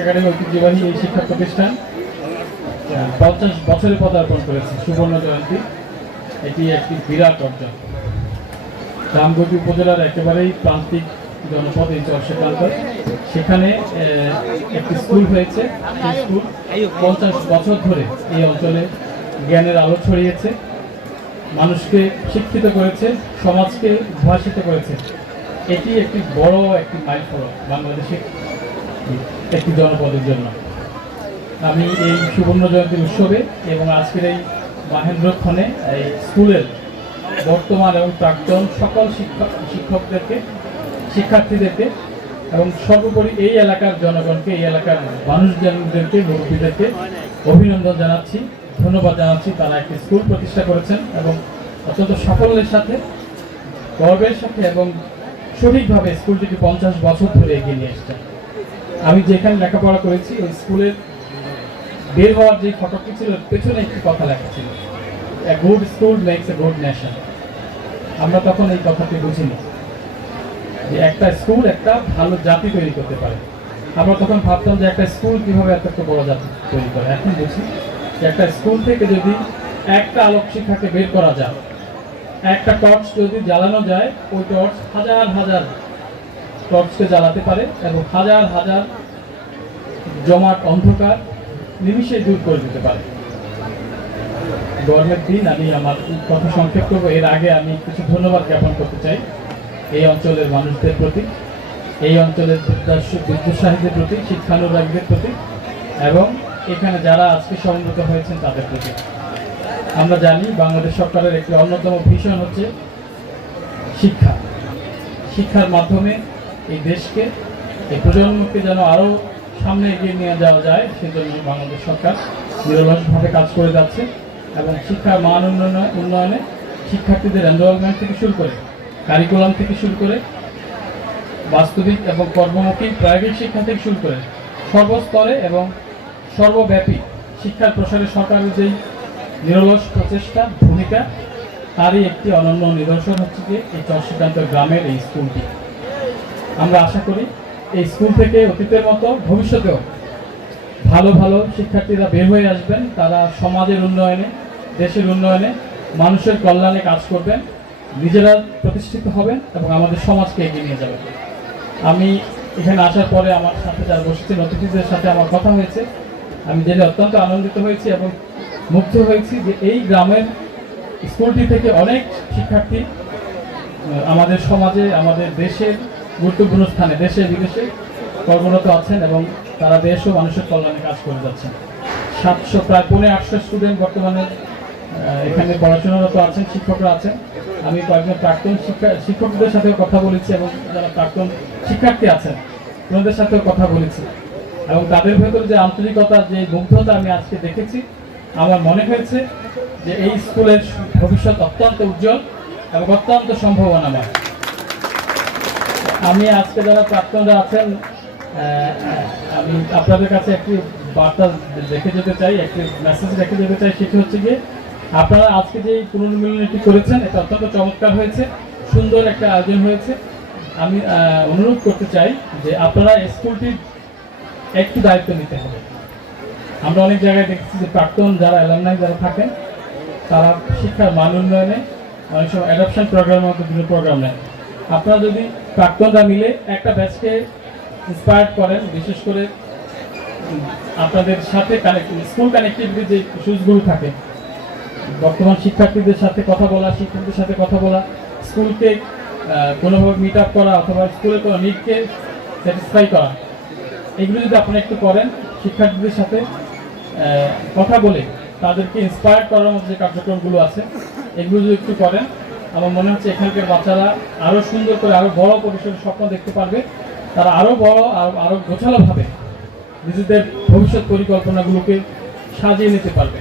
Academy ঐতিহ্যবাহী এই শিক্ষা প্রতিষ্ঠান। পঞ্চাশ বছরে পদার্পণ করেছে সুবর্ণ জয়ন্তী। এটি একটি বিরাট অর্জন। রামগতি উপজেলার একেবারেই প্রান্তিক জনপদ এই সেখানে একটি স্কুল হয়েছে। স্কুল পঞ্চাশ বছর ধরে এই অঞ্চলে জ্ঞানের আলো ছড়িয়েছে। মানুষকে শিক্ষিত করেছে, সমাজকে উদ্ভাসিত করেছে। এটি একটি বড় একটি মাইল ফলক বাংলাদেশের একটি জনপদের জন্য। আমি এই সুবর্ণ জয়ন্তী উৎসবে এবং আজকের এই মাহেন্দ্রক্ষণে এই স্কুলের বর্তমান এবং প্রাক্তন সকল শিক্ষক, শিক্ষকদেরকে, শিক্ষার্থীদেরকে এবং সর্বোপরি এই এলাকার জনগণকে, এই এলাকার মানুষজনদেরকে, মুরব্বীদেরকে অভিনন্দন জানাচ্ছি, ধন্যবাদ জানাচ্ছি। তারা একটি স্কুল প্রতিষ্ঠা করেছেন এবং অত্যন্ত সাফল্যের সাথে, গর্বের সাথে এবং সঠিকভাবে স্কুলটিকে পঞ্চাশ বছর ধরে এগিয়ে নিয়ে এসছেন। আমি যেখানে লেখাপড়া করেছি, ওই স্কুলের বের হওয়ার যে ফটোটি ছিল পেছনে একটি কথা লেখা ছিল। A good school makes a good nation আমরা তখন এই কথাটি বুঝিনি। যে একটা স্কুল একটা ভালো জাতি তৈরি করতে পারে। আমরা তখন ভাবতাম যে একটা স্কুল কীভাবে এত একটা বড় জাতি তৈরি করে। এখন বুঝি যে একটা স্কুল থেকে যদি একটা আলোক শিক্ষাকে বের করা যায়, একটা টর্চ যদি জ্বালানো যায়, ওই টর্চ হাজার হাজার টর্চকে জ্বালাতে পারে এবং হাজার হাজার জমাট অন্ধকার নিমিষে দূর করে দিতে পারে। গরমের দিন আমি আমার কথা সংক্ষেপ করব। এর আগে আমি কিছু ধন্যবাদ জ্ঞাপন করতে চাই। এই অঞ্চলের মানুষদের প্রতি, এই অঞ্চলের বিদ্যাস- বিদ্যাসাহীদের প্রতি, শিক্ষানুরাগীদের প্রতি এবং এখানে যারা আজকে সমবেত হয়েছেন তাদের প্রতি। আমরা জানি বাংলাদেশ সরকারের একটি অন্যতম ভীষণ হচ্ছে শিক্ষা। শিক্ষার মাধ্যমে এই দেশকে, এই প্রজন্মকে যেন আরও সামনে এগিয়ে নিয়ে যাওয়া যায়, সেজন্য বাংলাদেশ সরকার নিরলসভাবে কাজ করে যাচ্ছে এবং শিক্ষার মান উন্নয়ন, উন্নয়নে শিক্ষার্থীদের এনরোলমেন্ট থেকে শুরু করে কারিকুলাম থেকে শুরু করে বাস্তবিক এবং কর্মমুখী প্রাইভেট শিক্ষা থেকে শুরু করে সর্বস্তরে এবং সর্বব্যাপী শিক্ষার প্রসারে সরকারের যেই নিরলস প্রচেষ্টা, ভূমিকা, তারই একটি অনন্য নিদর্শন হচ্ছে যে এই চট্টগ্রাম গ্রামের এই স্কুলটি। আমরা আশা করি এই স্কুল থেকে অতীতের মতো ভবিষ্যতেও ভালো ভালো শিক্ষার্থীরা বের হয়ে আসবেন। তারা সমাজের উন্নয়নে, দেশের উন্নয়নে মানুষের কল্যাণে কাজ করবেন, নিজেরা প্রতিষ্ঠিত হবেন এবং আমাদের সমাজকে এগিয়ে নিয়ে যাবেন। আমি এখানে আসার পরে আমার সাথে যারা বসেছেন, অতিথিদের সাথে আমার কথা হয়েছে। আমি জেনে অত্যন্ত আনন্দিত হয়েছি এবং মুগ্ধ হয়েছি যে এই গ্রামের স্কুলটি থেকে অনেক শিক্ষার্থী আমাদের সমাজে, আমাদের দেশের গুরুত্বপূর্ণ স্থানে দেশে, বিদেশে কর্মরত আছেন এবং তারা দেশ ও মানুষের কল্যাণে কাজ করে যাচ্ছেন। সাতশো, প্রায় পৌনে আটশো স্টুডেন্ট বর্তমানে এখানে পড়াশোনারত আছেন, শিক্ষকরা আছেন। আমি কয়েকজন প্রাক্তন শিক্ষা, শিক্ষকদের সাথেও কথা বলেছি এবং যারা প্রাক্তন শিক্ষার্থী আছেন, ওনাদের সাথেও কথা বলেছি। এবং তাদের ভেতর যে আন্তরিকতা, যে মুগ্ধতা আমি আজকে দেখেছি, আমার মনে হয়েছে যে এই স্কুলের ভবিষ্যৎ অত্যন্ত উজ্জ্বল এবং অত্যন্ত সম্ভাবনাময়। আমি আজকে যারা প্রাক্তনরা আছেন আমি আপনাদের কাছে একটি বার্তা রেখে যেতে চাই, একটি মেসেজ রেখে যেতে চাই, সেটি হচ্ছে গিয়ে আপনারা আজকে যে পুনর্মিলনীটি করেছেন, এটা অত্যন্ত চমৎকার হয়েছে, সুন্দর একটা আয়োজন হয়েছে। আমি অনুরোধ করতে চাই যে আপনারা স্কুলটির একটু দায়িত্ব নিতে হবে। আমরা অনেক জায়গায় দেখছি যে প্রাক্তন যারা অ্যালামনাই যারা থাকেন, তারা শিক্ষার মান উন্নয়নে অনেক সময় অ্যাডাপশন প্রোগ্রামের মতো বিভিন্ন প্রোগ্রাম নেন আপনারা যদি প্রাক্তনরা মিলে একটা ব্যাচকে ইন্সপায়ার করেন, বিশেষ করে আপনাদের সাথে স্কুল কানেক্টিভিটি যে ইস্যুসগুলো থাকে, বর্তমান শিক্ষার্থীদের সাথে কথা বলা শিক্ষকদের সাথে কথা বলা স্কুলকে কোনোভাবে মিট আপ করা অথবা স্কুলের কোনো নিটকে স্যাটিসফাই করা, এগুলো যদি আপনি একটু করেন, শিক্ষার্থীদের সাথে কথা বলে তাদেরকে ইন্সপায়ার করার মতো যে কার্যক্রমগুলো আছে, এগুলো যদি একটু করেন আমার মনে হচ্ছে এখানকার বাচ্চারা আরও সুন্দর করে আরও বড় ভবিষ্যতের স্বপ্ন দেখতে পারবে। তারা আরও বড় আর আরও গোছালোভাবে নিজেদের ভবিষ্যৎ পরিকল্পনাগুলোকে সাজিয়ে নিতে পারবে।